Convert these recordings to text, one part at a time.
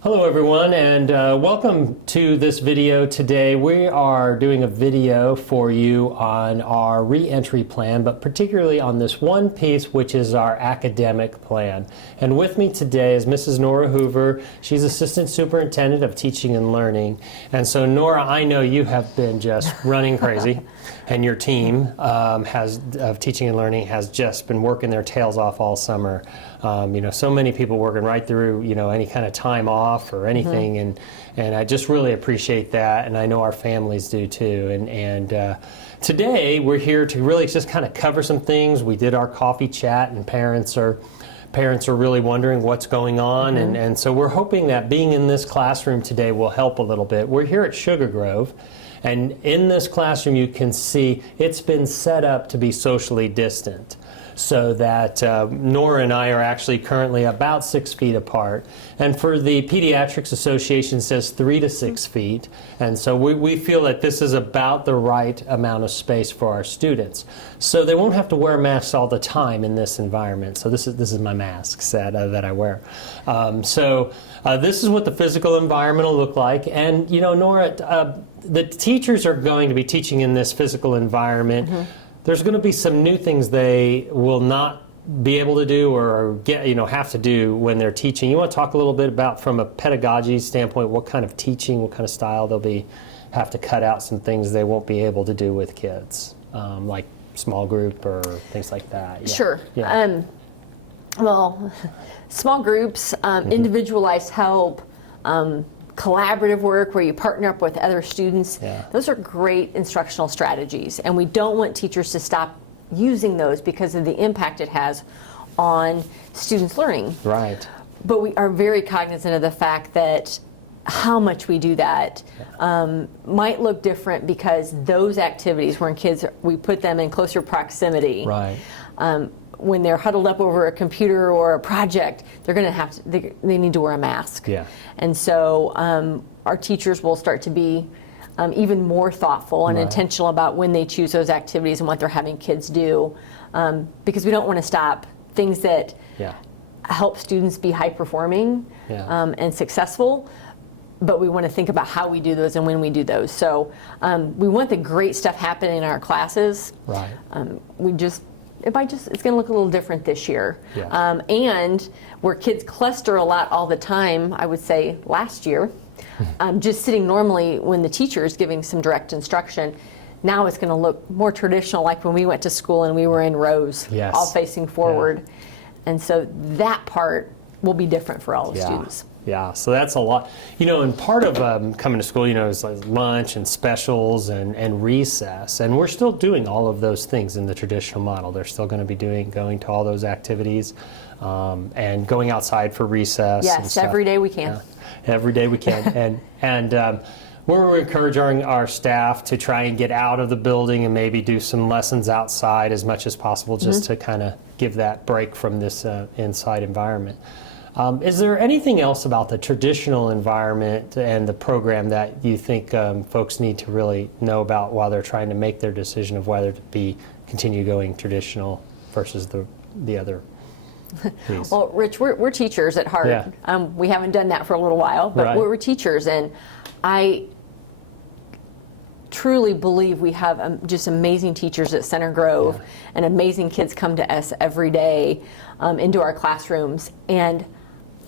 Hello everyone, and welcome to this video today. We are doing a video for you on our re-entry plan, but particularly on this one piece, which is our academic plan. And with me today is Mrs. Nora Hoover. She's Assistant Superintendent of Teaching and Learning. And so Nora, I know you have been just running crazy, and your team of Teaching and Learning has just been working their tails off all summer. So many people working right through, any kind of time off or anything, and I just really appreciate that, and I know our families do too. And today we're here to really just kind of cover some things. We did our coffee chat, and parents are really wondering what's going on, and so we're hoping that being in this classroom today will help a little bit. We're here at Sugar Grove, and in this classroom you can see it's been set up to be socially distant, so that Nora and I are actually currently about 6 feet apart. And for the Pediatrics Association, it says 3 to 6 feet. And so we feel that this is about the right amount of space for our students. So they won't have to wear masks all the time in this environment. So this is my mask set that I wear. This is what the physical environment will look like. And Nora, the teachers are going to be teaching in this physical environment. There's going to be some new things they will not be able to do or have to do when they're teaching. You want to talk a little bit about, from a pedagogy standpoint, what kind of teaching, what kind of style they'll have to cut out some things they won't be able to do with kids, like small group or things like that. Yeah. Sure. Yeah. Well, small groups, individualized help, collaborative work where you partner up with other students. Yeah. Those are great instructional strategies, and we don't want teachers to stop using those because of the impact it has on students' learning. Right. But we are very cognizant of the fact that how much we do that might look different, because those activities when we put them in closer proximity. Right. When they're huddled up over a computer or a project, they're going to they need to wear a mask. Yeah. And so our teachers will start to be even more thoughtful and intentional about when they choose those activities and what they're having kids do, because we don't want to stop things that help students be high performing and successful. But we want to think about how we do those and when we do those. So we want the great stuff happening in our classes. Right. It's going to look a little different this year. Yeah. And where kids cluster a lot all the time, I would say last year, just sitting normally when the teacher is giving some direct instruction, now it's going to look more traditional, like when we went to school and we were in rows, all facing forward. Yeah. And so that part will be different for all the students. Yeah, so that's a lot. And part of coming to school, is like lunch and specials and recess. And we're still doing all of those things in the traditional model. They're still going to be going to all those activities and going outside for recess. Yes, every day we can. Every day we can. and we're encouraging our staff to try and get out of the building and maybe do some lessons outside as much as possible, just to kind of give that break from this inside environment. Is there anything else about the traditional environment and the program that you think folks need to really know about while they're trying to make their decision of whether to continue going traditional versus the other piece? Well, Rich, we're teachers at heart. Yeah. We haven't done that for a little while, but we're teachers, and I truly believe we have just amazing teachers at Center Grove, and amazing kids come to us every day into our classrooms, and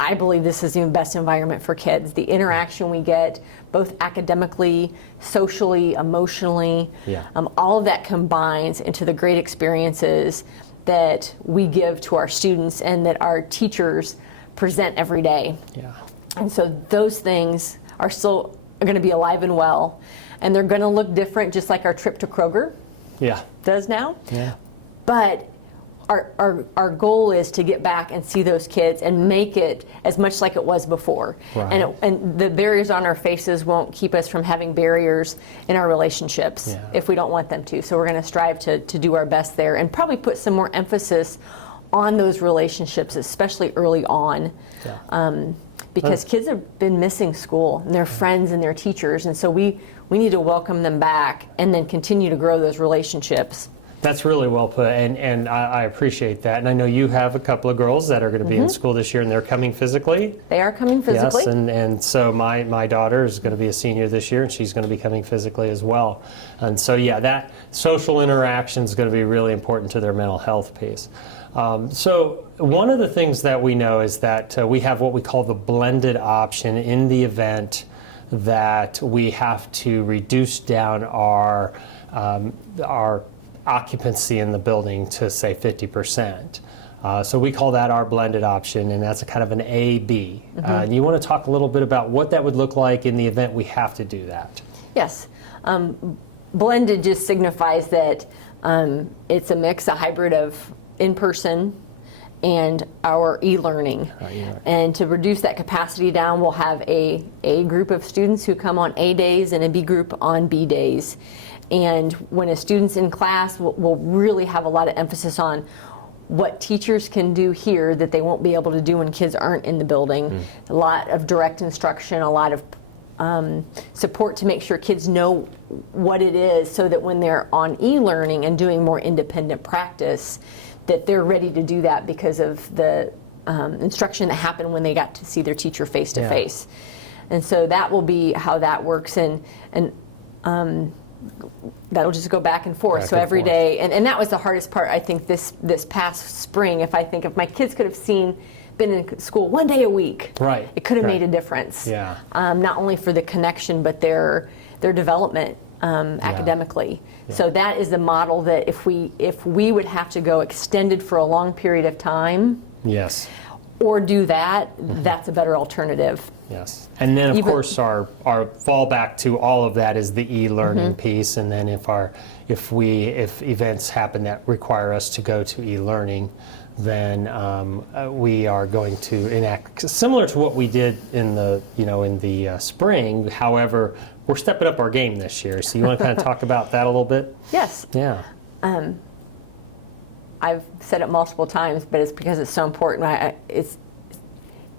I believe this is the best environment for kids. The interaction we get, both academically, socially, emotionally, all of that combines into the great experiences that we give to our students and that our teachers present every day. Yeah. And so those things are still going to be alive and well, and they're going to look different, just like our trip to Kroger does now. Yeah. But our goal is to get back and see those kids and make it as much like it was before. Right. And the barriers on our faces won't keep us from having barriers in our relationships if we don't want them to. So we're going to strive to do our best there, and probably put some more emphasis on those relationships, especially early on. Because kids have been missing school and their friends and their teachers, and so we need to welcome them back and then continue to grow those relationships. That's really well put, and I appreciate that. And I know you have a couple of girls that are going to be in school this year, and they're coming physically. They are coming physically. Yes, and so my daughter is going to be a senior this year, and she's going to be coming physically as well. And so, yeah, that social interaction is going to be really important to their mental health piece. So one of the things that we know is that we have what we call the blended option in the event that we have to reduce down our occupancy in the building to, say, 50%. So we call that our blended option, and that's a kind of an A-B. You want to talk a little bit about what that would look like in the event we have to do that? Yes. Blended just signifies that it's a mix, a hybrid of in-person and our e-learning. And to reduce that capacity down, we'll have a group of students who come on A days and a B group on B days. And when a student's in class, we'll really have a lot of emphasis on what teachers can do here that they won't be able to do when kids aren't in the building. A lot of direct instruction, a lot of support to make sure kids know what it is so that when they're on e-learning and doing more independent practice, that they're ready to do that because of the instruction that happened when they got to see their teacher face to face. And so that will be how that works, and that'll just go back and forth. So every day, and that was the hardest part, I think, this past spring. If my kids could have been in school one day a week, it could have made a difference. Not only for the connection, but their development academically. So that is the model that if we would have to go extended for a long period of time, or do that, that's a better alternative. Yes, and then of course our fallback to all of that is the e-learning piece, and then if events happen that require us to go to e-learning, then we are going to enact similar to what we did in the spring. However, we're stepping up our game this year. So you want to kind of talk about that a little bit? Yes. Yeah. I've said it multiple times, but it's because it's so important.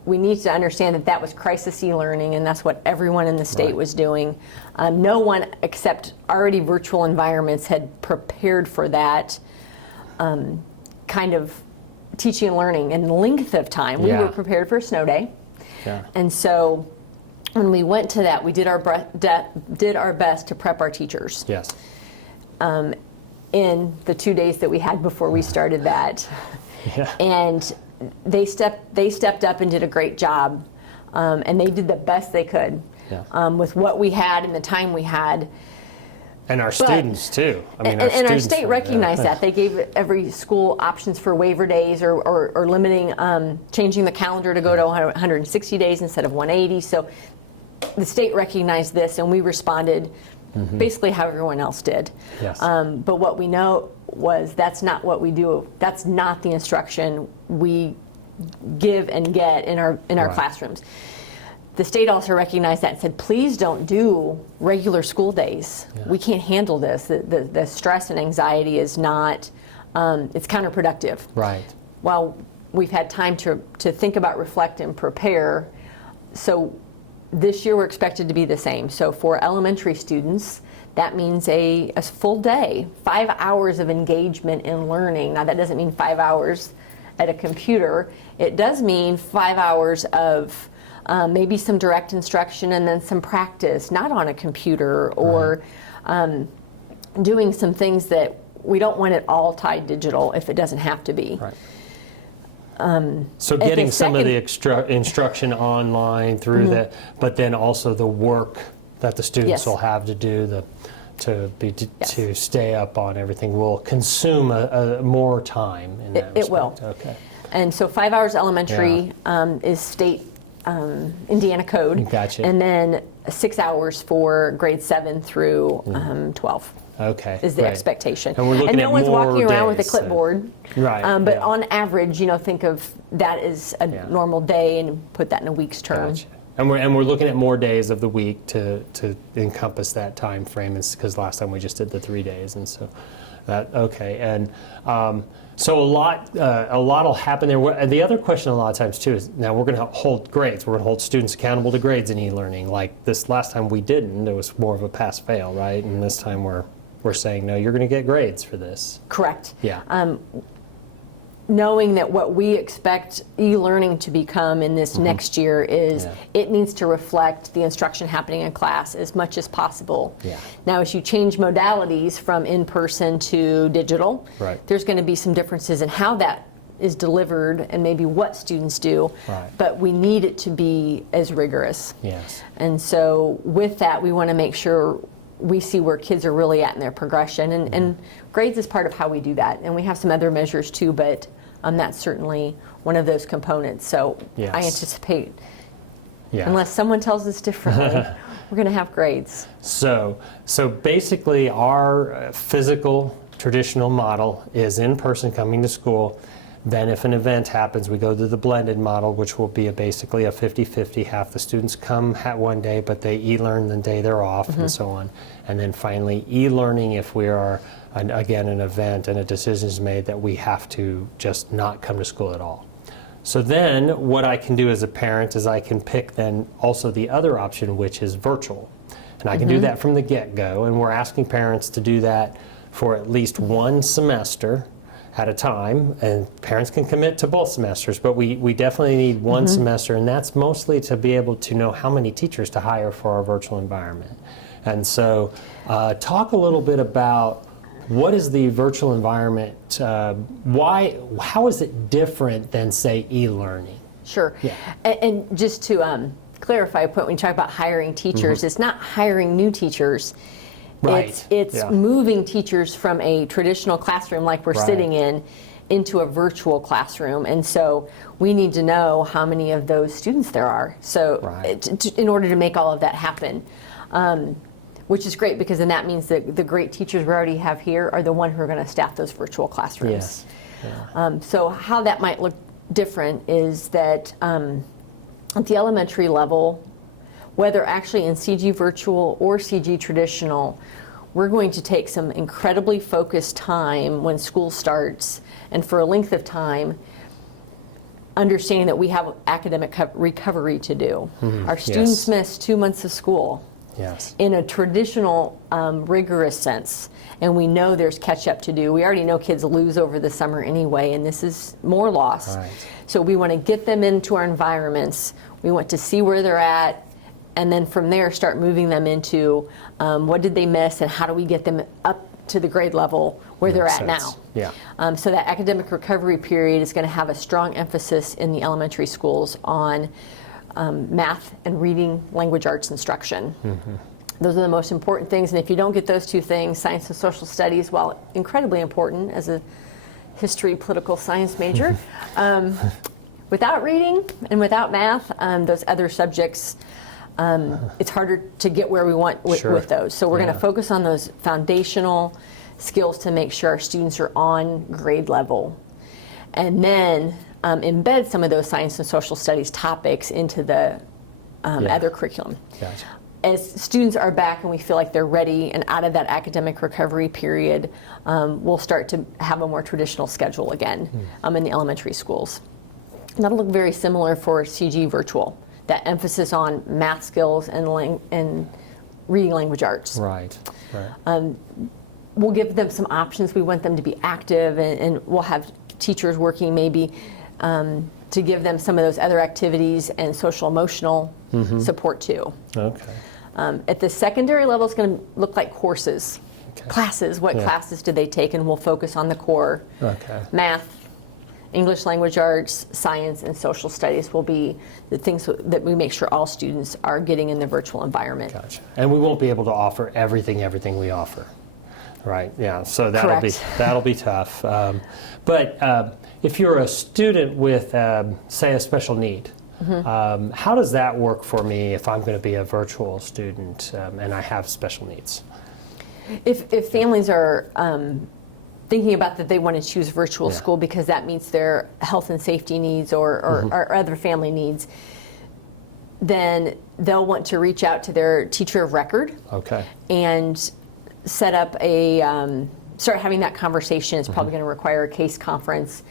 We need to understand that was crisis e-learning, and that's what everyone in the state was doing. No one except already virtual environments had prepared for that kind of teaching and learning and length of time. We were prepared for a snow day. And so when we went to that, we did our best to prep our teachers. In the 2 days that we had before we started that. And they stepped up and did a great job, and they did the best they could with what we had and the time we had. And our students too. I mean, our state recognized that. They gave every school options for waiver days or limiting, changing the calendar to go to 160 days instead of 180. So the state recognized this, and we responded basically how everyone else did. But what we know was that's not what we do. That's not the instruction we give and get in our classrooms. The state also recognized that and said, please don't do regular school days. We can't handle this. The stress and anxiety is not, it's counterproductive. Well, we've had time to think about, reflect, and prepare. So this year we're expected to be the same. So for elementary students, that means a full day, 5 hours of engagement in learning. Now that doesn't mean 5 hours at a computer. It does mean 5 hours of maybe some direct instruction and then some practice, not on a computer, or doing some things that we don't want it all tied digital if it doesn't have to be. So getting some of the extra instruction online through that, but then also the work that the students will have to do, to stay up on everything will consume more time in that respect. It will. Okay. And so 5 hours elementary is state Indiana code. And then 6 hours for grade 7 through 12. Is the expectation. And we're looking and no at one's more walking around days, with a clipboard. But on average, think of that as a normal day and put that in a week's term. And we're looking at more days of the week to encompass that time frame, because last time we just did the 3 days, and so that and so a lot will happen there. And the other question a lot of times too is, now we're going to hold grades. We're going to hold students accountable to grades in e-learning. Like this last time we didn't. It was more of a pass-fail, right? And this time we're we're saying, no, you're going to get grades for this. Correct. Yeah. Knowing that what we expect e-learning to become in this next year is it needs to reflect the instruction happening in class as much as possible. Yeah. Now, as you change modalities from in-person to digital, there's going to be some differences in how that is delivered and maybe what students do, but we need it to be as rigorous. Yes. And so with that, we want to make sure we see where kids are really at in their progression, and grades is part of how we do that. And we have some other measures too, but that's certainly one of those components. So I anticipate, unless someone tells us differently, we're going to have grades. So basically our physical traditional model is in person coming to school. Then if an event happens, we go to the blended model, which will be basically a 50-50. Half the students come one day, but they e-learn the day they're off, and so on. And then finally, e-learning if we are, again, an event and a decision is made that we have to just not come to school at all. So then what I can do as a parent is I can pick then also the other option, which is virtual. And I can do that from the get-go, and we're asking parents to do that for at least one semester at a time, and parents can commit to both semesters, but we definitely need one semester, and that's mostly to be able to know how many teachers to hire for our virtual environment. And so talk a little bit about what is the virtual environment, how is it different than, say, e-learning? Sure. Yeah. And just to clarify a point, when you talk about hiring teachers, it's not hiring new teachers. It's moving teachers from a traditional classroom like we're sitting in into a virtual classroom, and so we need to know how many of those students there are, so in order to make all of that happen, which is great, because then that means that the great teachers we already have here are the one who are going to staff those virtual classrooms. So how that might look different is that at the elementary level, whether actually in CG virtual or CG traditional, we're going to take some incredibly focused time when school starts, and for a length of time, understanding that we have academic recovery to do. Our students miss 2 months of school in a traditional rigorous sense, and we know there's catch up to do. We already know kids lose over the summer anyway, and this is more loss. So we want to get them into our environments. We want to see where they're at, and then from there start moving them into what did they miss and how do we get them up to the grade level where they're at now. So that academic recovery period is going to have a strong emphasis in the elementary schools on math and reading language arts instruction. Those are the most important things, and if you don't get those two things, science and social studies, while incredibly important as a history political science major, without reading and without math, those other subjects, it's harder to get where we want with those. So we're going to focus on those foundational skills to make sure our students are on grade level. And then embed some of those science and social studies topics into the other curriculum. As students are back and we feel like they're ready and out of that academic recovery period, we'll start to have a more traditional schedule again in the elementary schools. And that'll look very similar for CG virtual. That emphasis on math skills and reading language arts. We'll give them some options. We want them to be active, and we'll have teachers working maybe to give them some of those other activities and social emotional support too. At the secondary level, it's going to look like courses, classes. What classes do they take? And we'll focus on the core. Math, English language arts, science, and social studies will be the things that we make sure all students are getting in the virtual environment. And we won't be able to offer everything we offer, right? So that'll be tough. But if you're a student with, say, a special need, how does that work for me if I'm going to be a virtual student and I have special needs? If families are thinking about that they want to choose virtual school because that meets their health and safety needs or other family needs, then they'll want to reach out to their teacher of record and set up start having that conversation. It's probably going to require a case conference,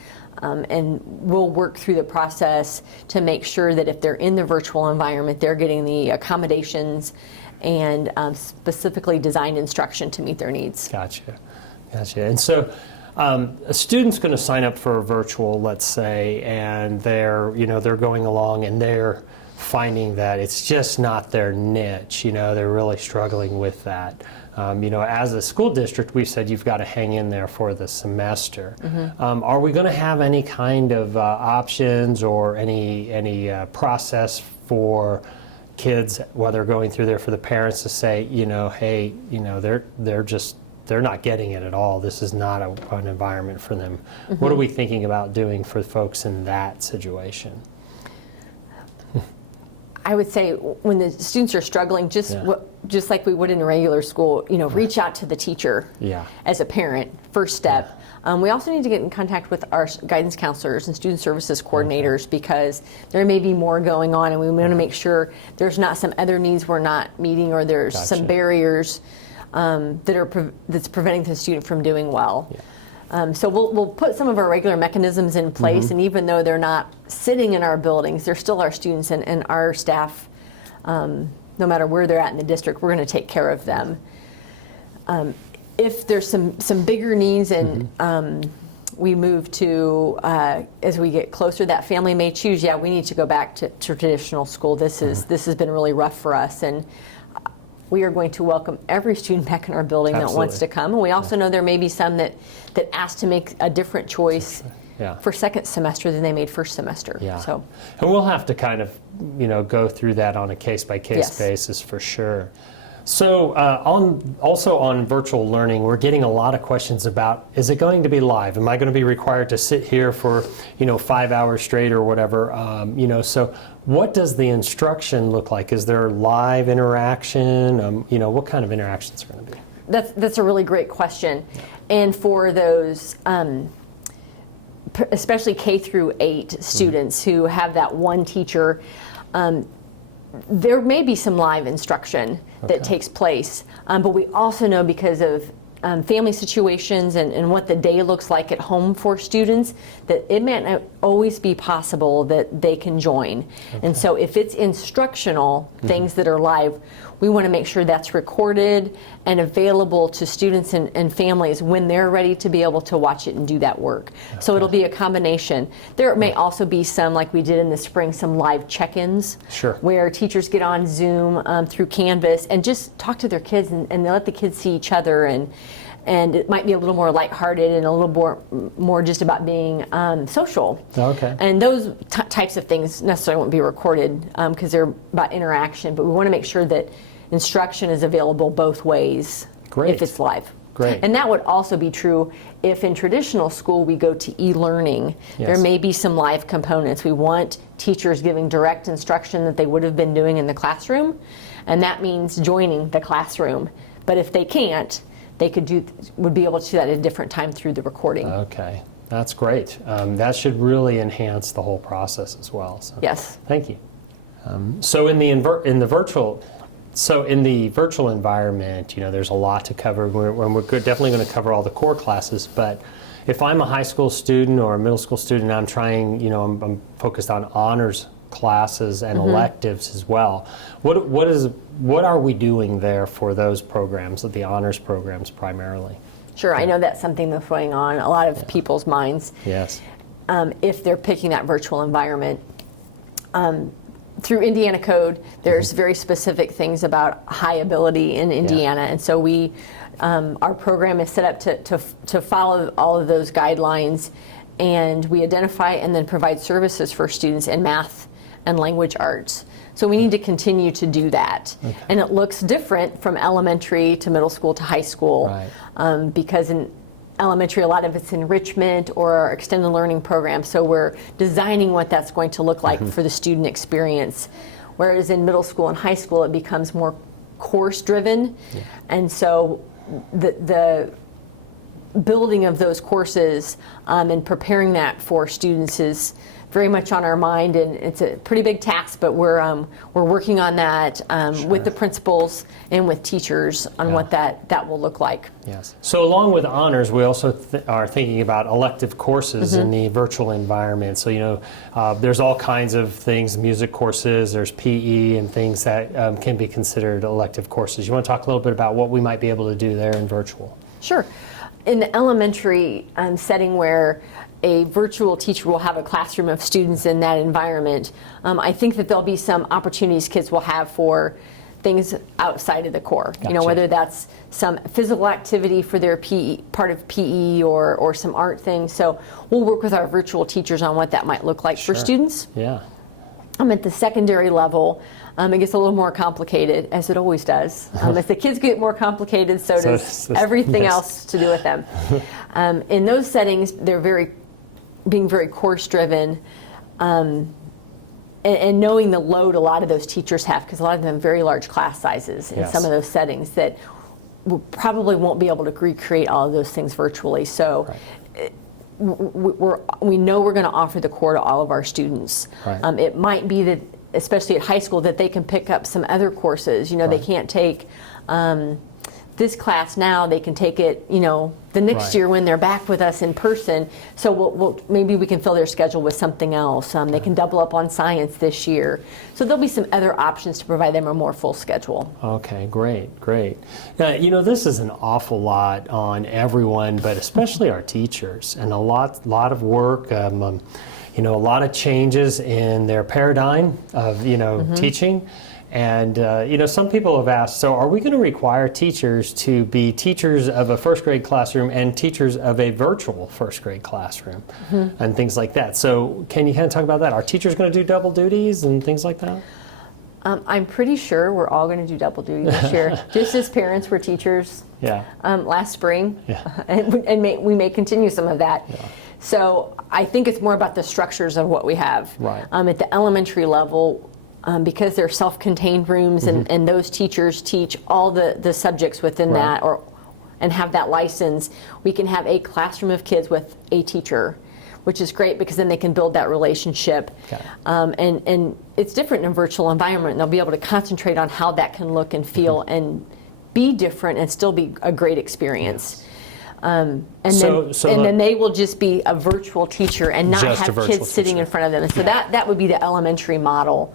and we'll work through the process to make sure that if they're in the virtual environment, they're getting the accommodations and specifically designed instruction to meet their needs. Gotcha. And so a student's going to sign up for a virtual, let's say, and they're going along and they're finding that it's just not their niche. They're really struggling with that. As a school district, we said you've got to hang in there for the semester. Are we going to have any kind of options or any process for kids while they're going through there for the parents to say, hey, they're not getting it at all. This is not an environment for them. What are we thinking about doing for folks in that situation? I would say when the students are struggling, just like we would in a regular school, reach out to the teacher as a parent, first step. We also need to get in contact with our guidance counselors and student services coordinators because there may be more going on, and we want to make sure there's not some other needs we're not meeting, or there's some barriers that's preventing the student from doing well. So we'll put some of our regular mechanisms in place, and even though they're not sitting in our buildings, they're still our students and our staff. No matter where they're at in the district, we're going to take care of them. If there's some bigger needs and we move to, as we get closer, that family may choose, we need to go back to traditional school. This has been really rough for us, and we are going to welcome every student back in our building that wants to come. And we also know there may be some that ask to make a different choice for second semester than they made first semester. So, and we'll have to kind of, go through that on a case-by-case basis for sure. So also on virtual learning, we're getting a lot of questions about, is it going to be live? Am I going to be required to sit here for 5 hours straight or whatever? So what does the instruction look like? Is there live interaction? What kind of interactions are going to be? That's a really great question. And for those, especially K through 8 students who have that one teacher, there may be some live instruction that takes place, but we also know because of family situations and what the day looks like at home for students, that it may not always be possible that they can join. And so if it's instructional things that are live, we want to make sure that's recorded and available to students and families when they're ready to be able to watch it and do that work. So it'll be a combination. There may also be some, like we did in the spring, some live check-ins where teachers get on Zoom through Canvas and just talk to their kids and they let the kids see each other, and it might be a little more lighthearted and a little more just about being social. And those types of things necessarily won't be recorded because they're about interaction, but we want to make sure that instruction is available both ways if it's live. And that would also be true if in traditional school we go to e-learning. There may be some live components. We want teachers giving direct instruction that they would have been doing in the classroom, and that means joining the classroom. But if they can't, they would be able to do that at a different time through the recording. Okay, that's great. That should really enhance the whole process as well. So, thank you. So in the virtual environment, there's a lot to cover. We're definitely going to cover all the core classes. But if I'm a high school student or a middle school student, I'm trying, I'm focused on honors classes and electives as well. What are we doing there for those programs, the honors programs primarily? Sure, I know that's something that's going on a lot of people's minds. If they're picking that virtual environment. Through Indiana code, there's very specific things about high ability in Indiana, and so our program is set up to follow all of those guidelines, and we identify and then provide services for students in math and language arts. So we need to continue to do that. And it looks different from elementary to middle school to high school because in elementary, a lot of it's enrichment or extended learning programs, so we're designing what that's going to look like for the student experience. Whereas in middle school and high school, it becomes more course driven, and so the building of those courses and preparing that for students is very much on our mind, and it's a pretty big task, but we're working on that with the principals and with teachers on what that will look like. Yes. So along with honors, we also are thinking about elective courses in the virtual environment. So, you know, there's all kinds of things, music courses, there's PE and things that can be considered elective courses. You want to talk a little bit about what we might be able to do there in virtual? Sure. In the elementary setting where a virtual teacher will have a classroom of students in that environment, I think that there'll be some opportunities kids will have for things outside of the core. Gotcha. You know, whether that's some physical activity for their PE, part of PE, or some art things. So we'll work with our virtual teachers on what that might look like for students. Yeah. At the secondary level, it gets a little more complicated, as it always does. As the kids get more complicated, so does everything else to do with them. In those settings, they're being very course-driven, and knowing the load a lot of those teachers have, because a lot of them have very large class sizes in some of those settings that we probably won't be able to recreate all of those things virtually. So. We know we're going to offer the core to all of our students. Right. It might be that, especially at high school, that they can pick up some other courses. You know, they can't take this class now, they can take it, you know, the next year when they're back with us in person. So we'll maybe we can fill their schedule with something else. They can double up on science this year. So there'll be some other options to provide them a more full schedule. Okay, great, great. You know, this is an awful lot on everyone, but especially our teachers, and a lot of work. You know, a lot of changes in their paradigm of, you know, teaching. And, you know, some people have asked, so are we going to require teachers to be teachers of a first grade classroom and teachers of a virtual first grade classroom and things like that? So can you kind of talk about that? Are teachers going to do double duties and things like that? I'm pretty sure we're all going to do double duty this year. Just as parents were teachers last spring, and we may continue some of that. Yeah. So I think it's more about the structures of what we have. Right. At the elementary level, because they're self-contained rooms and those teachers teach all the subjects within that and have that license, we can have a classroom of kids with a teacher, which is great because then they can build that relationship. Okay. And it's different in a virtual environment, and they'll be able to concentrate on how that can look and feel and be different and still be a great experience. And then they will just be a virtual teacher and not have kids sitting in front of them. And so that would be the elementary model,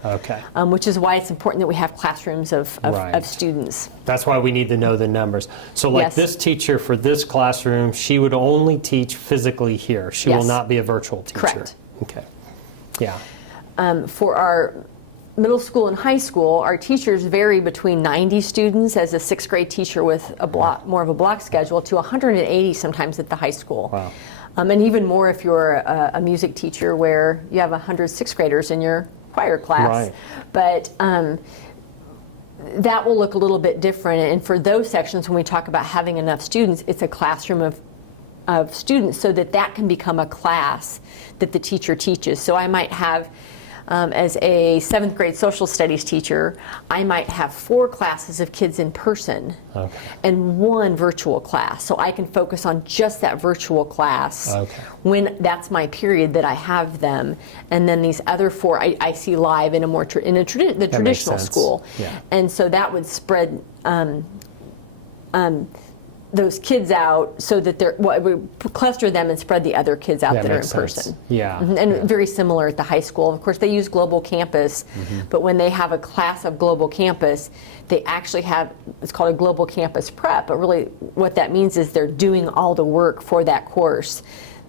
which is why it's important that we have classrooms of students. That's why we need to know the numbers. So like this teacher for this classroom, she would only teach physically here. She will not be a virtual teacher. Correct. Okay. Yeah. For our middle school and high school, our teachers vary between 90 students as a sixth grade teacher with more of a block schedule to 180 sometimes at the high school. Wow. And even more if you're a music teacher where you have 100 sixth graders in your choir class. Right. But that will look a little bit different. And for those sections, when we talk about having enough students, it's a classroom of students so that can become a class that the teacher teaches. So I might have as a 7th grade social studies teacher, I might have 4 classes of kids in person and 1 virtual class. So I can focus on just that virtual class when that's my period that I have them. And then these other 4 I see live in the traditional school. Yeah. And so that would spread those kids out so that we cluster them and spread the other kids out that are in person. Yeah. And very similar at the high school. Of course, they use Global Campus, but when they have a class of Global Campus, they actually have, it's called a Global Campus Prep, but really what that means is they're doing all the work for that course,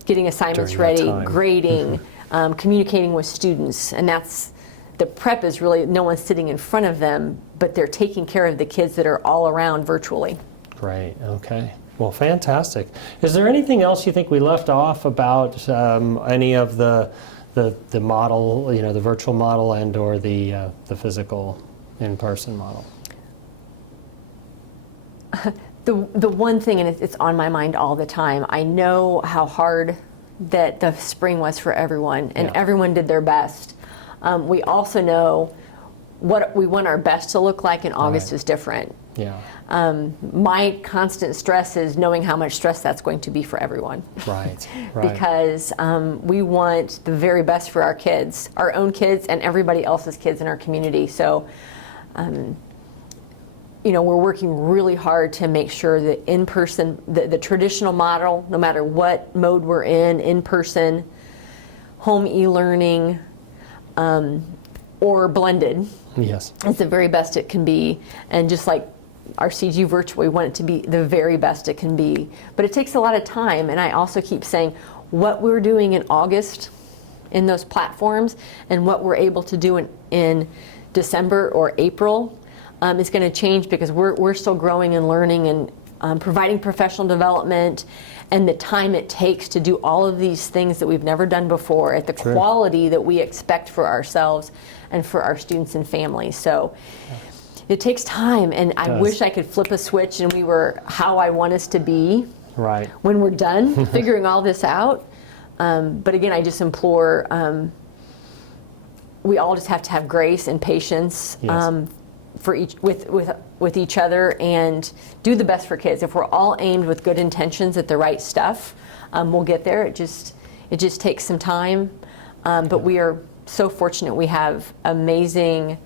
getting assignments ready, grading, communicating with students, and the prep is really no one's sitting in front of them, but they're taking care of the kids that are all around virtually. Great. Okay. Well, fantastic. Is there anything else you think we left off about any of the model, you know, the virtual model and or the physical in-person model? The one thing, and it's on my mind all the time, I know how hard that the spring was for everyone, and everyone did their best. We also know what we want our best to look like in August is different. Yeah. My constant stress is knowing how much stress that's going to be for everyone. Right. Because we want the very best for our kids, our own kids, and everybody else's kids in our community. So, we're working really hard to make sure that in-person, the traditional model, no matter what mode we're in person, home e-learning, or blended, Yes. it's the very best it can be. And just like our CG virtual, we want it to be the very best it can be. But it takes a lot of time, and I also keep saying what we're doing in August in those platforms and what we're able to do in December or April is going to change, because we're still growing and learning and providing professional development, and the time it takes to do all of these things that we've never done before at the quality that we expect for ourselves and for our students and families. So it takes time, and I wish I could flip a switch and we were how I want us to be when we're done figuring all this out. But again, I just implore, we all just have to have grace and patience for with each other, and do the best for kids. If we're all aimed with good intentions at the right stuff, we'll get there. It just takes some time, but we are so fortunate. We have amazing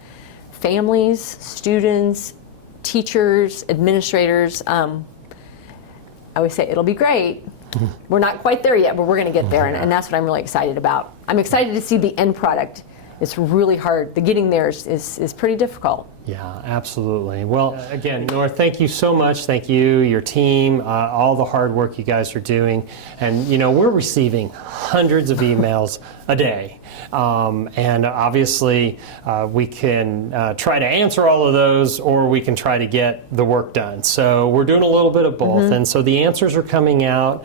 families, students, teachers, administrators. I always say it'll be great. We're not quite there yet, but we're going to get there, and that's what I'm really excited about. I'm excited to see the end product. It's really hard. The getting there is pretty difficult. Yeah, absolutely. Well, again, Nora, thank you so much. Thank you, your team, all the hard work you guys are doing. And, we're receiving hundreds of emails a day. And obviously, we can try to answer all of those, or we can try to get the work done. So we're doing a little bit of both. And so the answers are coming out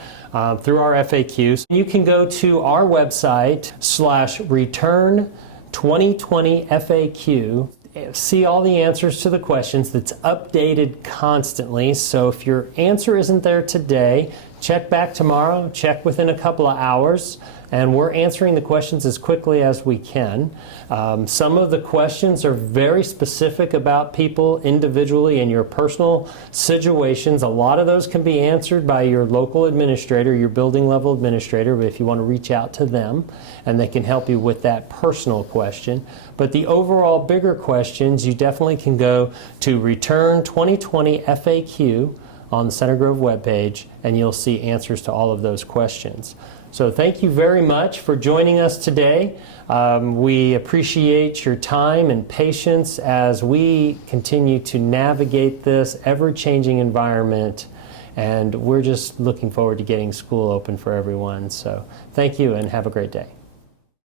through our FAQs. You can go to our website /return2020FAQ. See all the answers to the questions. That's updated constantly. So if your answer isn't there today, check back tomorrow, check within a couple of hours, and we're answering the questions as quickly as we can. Some of the questions are very specific about people individually and your personal situations. A lot of those can be answered by your local administrator, your building level administrator, but if you want to reach out to them, and they can help you with that personal question. But the overall bigger questions, you definitely can go to Return 2020 FAQ on the Center Grove webpage, and you'll see answers to all of those questions. So thank you very much for joining us today. We appreciate your time and patience as we continue to navigate this ever-changing environment, and we're just looking forward to getting school open for everyone. So thank you and have a great day.